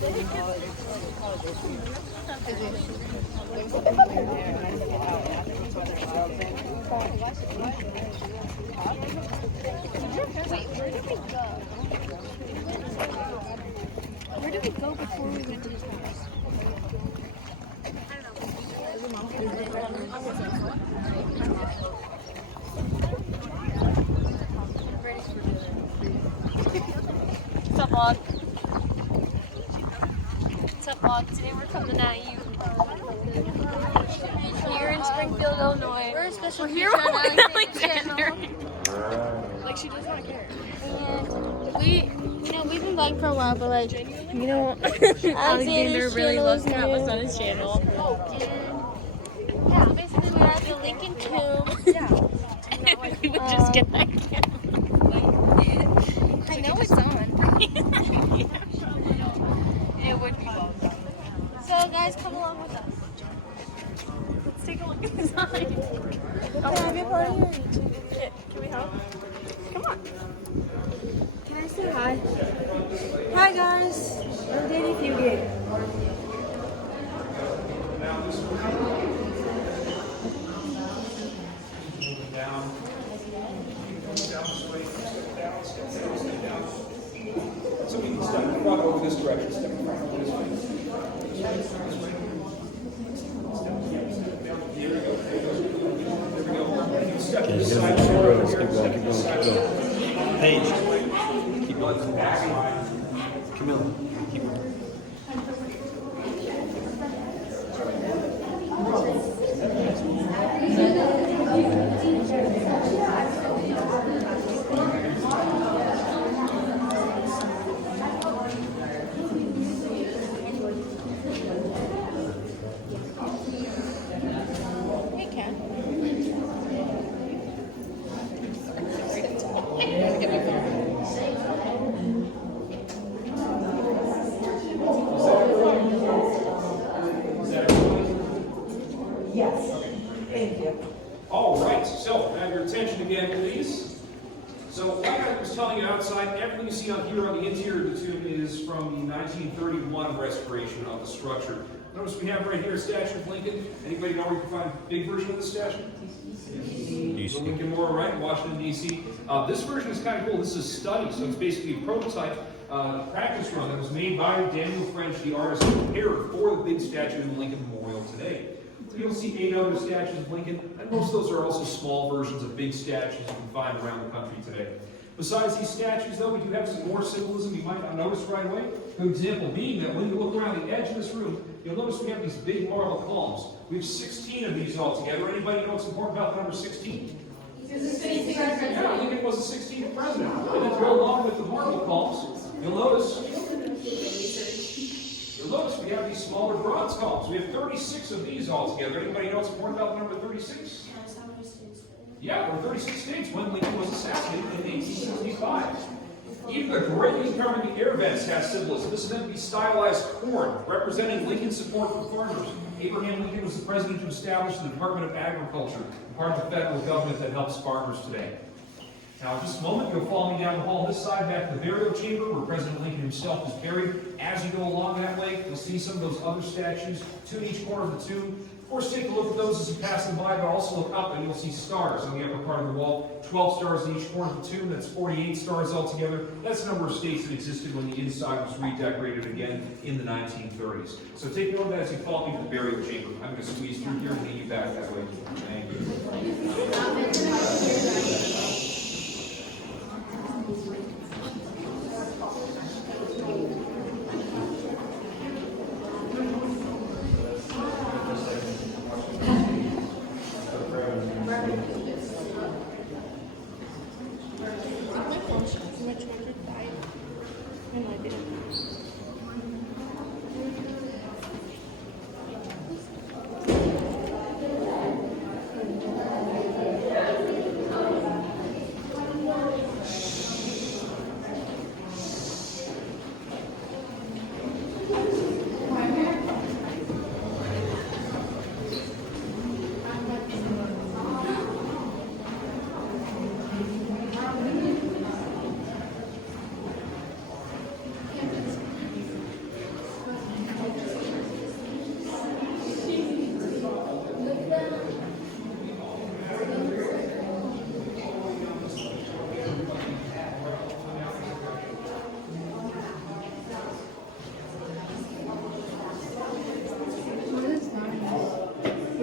Where did we go before we went to his house? What's up, vlog? What's up, vlog? Today we're coming at you here in Springfield, Illinois. We're a special here feature on with Alexander's Alexander. channel. Like she does not care. And we've been vlogging for a while, but like, Alexander really loves to have us on his channel. Yeah, basically we're at the Lincoln Tomb. We would just get that camera. I know it's on. It would be fun. So guys, come along with us. Let's take a look inside. Can I be part of your YouTube video? Can we help? Come on. Can I say hi? Hi guys, I'm Danny Fugate. So we can step in front over this direction, step in front over this way. Here we go. Step to the side. Keep going. Paige. Keep going. Camilla. Keep going. Hey Ken. All right, so have your attention again, please. So like I was telling you outside, everything you see on here on the interior of the tomb is from the 1931 restoration of the structure. Notice we have right here a statue of Lincoln. Anybody know where you can find a big version of the statue? The Lincoln Memorial, right, in Washington, D.C. This version is kind of cool. This is a study, so it's basically a prototype practice run that was made by Daniel French, the artist who prepared for the big statue of the Lincoln Memorial today. So you'll see 8 other statues of Lincoln, and most of those are also small versions of big statues you can find around the country today. Besides these statues, though, we do have some more symbolism you might not notice right away. For example, being that when you look around the edge of this room, you'll notice we have these big marble columns. We have 16 of these altogether. Anybody know what's important about the number 16? Yeah, Lincoln was the 16th president. And if you go along with the marble columns, you'll notice we have these smaller bronze columns. We have 36 of these altogether. Anybody know what's important about the number 36? Yeah, there were 36 states when Lincoln was assassinated in 1865. Even the greatly covering the air vents has symbolism. This is meant to be stylized corn, representing Lincoln's support for farmers. Abraham Lincoln was the president who established the Department of Agriculture, part of the federal government that helps farmers today. Now, in just a moment, you'll follow me down the hall this side, back to the burial chamber, where President Lincoln himself is buried. As you go along that way, you'll see some of those other statues, 2 in each corner of the tomb. Of course, take a look at those as you pass them by, but also look up and you'll see stars on the upper part of the wall. 12 stars in each corner of the tomb, that's 48 stars altogether. That's the number of states that existed when the inside was redecorated again in the 1930s. So take note of that as you follow me to the burial chamber. I'm going to squeeze through here and lead you back that way. Thank you.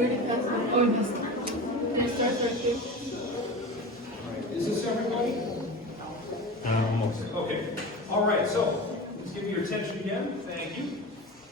already passed it. Oh, we passed it. And it starts right here. Is this everybody? Almost. Okay. All right, so let's give me your attention again. Thank you.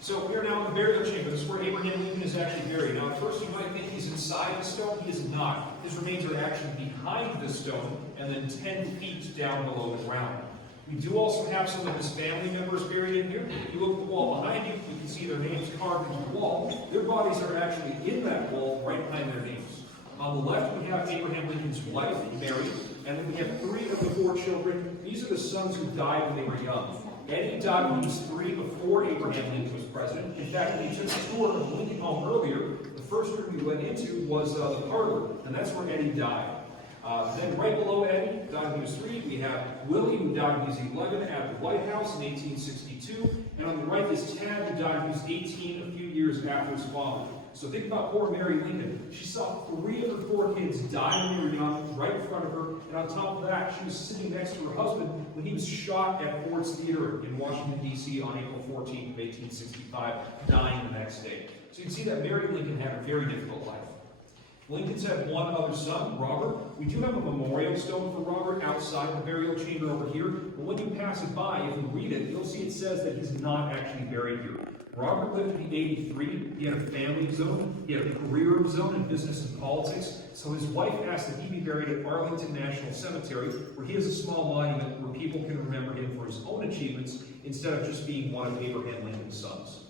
So we are now in the burial chamber. This is where Abraham Lincoln is actually buried. Now, at first you might think he's inside the stone. He is not. His remains are actually behind the stone and then 10 feet down below the ground. We do also have some of his family members buried in here. If you look at the wall behind you, you can see their names carved into the wall. Their bodies are actually in that wall right behind their names. On the left, we have Abraham Lincoln's wife, Mary, and then we have 3 of the 4 children. These are the sons who died when they were young. Eddie died when he was 3 before Abraham Lincoln was president. In fact, when he took a tour of the Lincoln home earlier, the first room we went into was the parlor, and that's where Eddie died. Then right below Eddie, died when he was 3, we have Willie, who died when he was 11 at the White House in 1862. And on the right is Tad, who died when he was 18, a few years after his father. So think about poor Mary Lincoln. She saw 3 of her 4 kids die when they were young, right in front of her. And on top of that, she was sitting next to her husband when he was shot at Ford's Theater in Washington, D.C. on April 14th of 1865, dying the next day. So you can see that Mary Lincoln had a very difficult life. Lincoln's had one other son, Robert. We do have a memorial stone for Robert outside the burial chamber over here, but when you pass it by, if you read it, you'll see it says that he's not actually buried here. Robert lived to be 83. He had a family of his own. He had a career of his own in business and politics. So his wife asked that he be buried at Arlington National Cemetery, where he has a small monument where people can remember him for his own achievements instead of just being one of Abraham Lincoln's sons.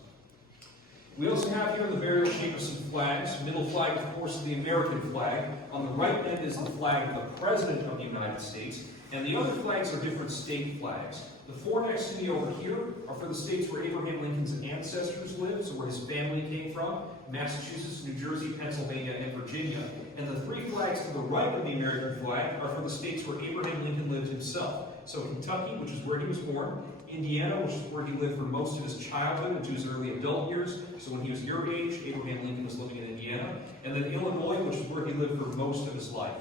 We also have here in the burial chamber some flags. Middle flag, of course, is the American flag. On the right end is the flag of the President of the United States. And the other flags are different state flags. The 4 next to me over here are for the states where Abraham Lincoln's ancestors lived, so where his family came from: Massachusetts, New Jersey, Pennsylvania, and Virginia. And the 3 flags to the right of the American flag are for the states where Abraham Lincoln lived himself. So Kentucky, which is where he was born; Indiana, which is where he lived for most of his childhood into his early adult years. So when he was your age, Abraham Lincoln was living in Indiana. And then Illinois, which is where he lived for most of his life.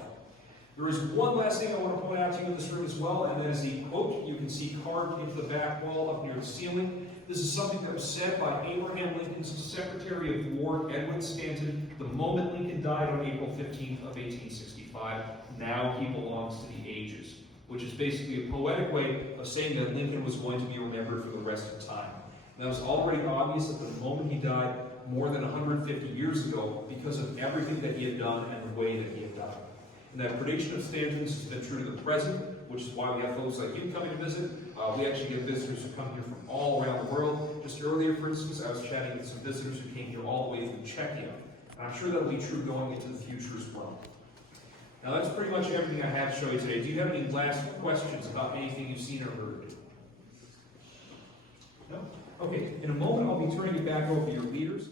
There is one last thing I want to point out to you in this room as well, and that is the quote you can see carved into the back wall up near the ceiling. This is something that was said by Abraham Lincoln's Secretary of War, Edwin Stanton, the moment Lincoln died on April 15th of 1865. Now he belongs to the ages, which is basically a poetic way of saying that Lincoln was going to be remembered for the rest of time. And that was already obvious at the moment he died more than 150 years ago because of everything that he had done and the way that he had died. And that prediction of Stanton's has been true to the present, which is why we have folks like you coming to visit. We actually get visitors who come here from all around the world. Just earlier, for instance, I was chatting with some visitors who came here all the way from Czechia. And I'm sure that'll be true going into the future as well. Now that's pretty much everything I have to show you today. Do you have any last questions about anything you've seen or heard? No? Okay, in a moment I'll be turning it back over to your leaders.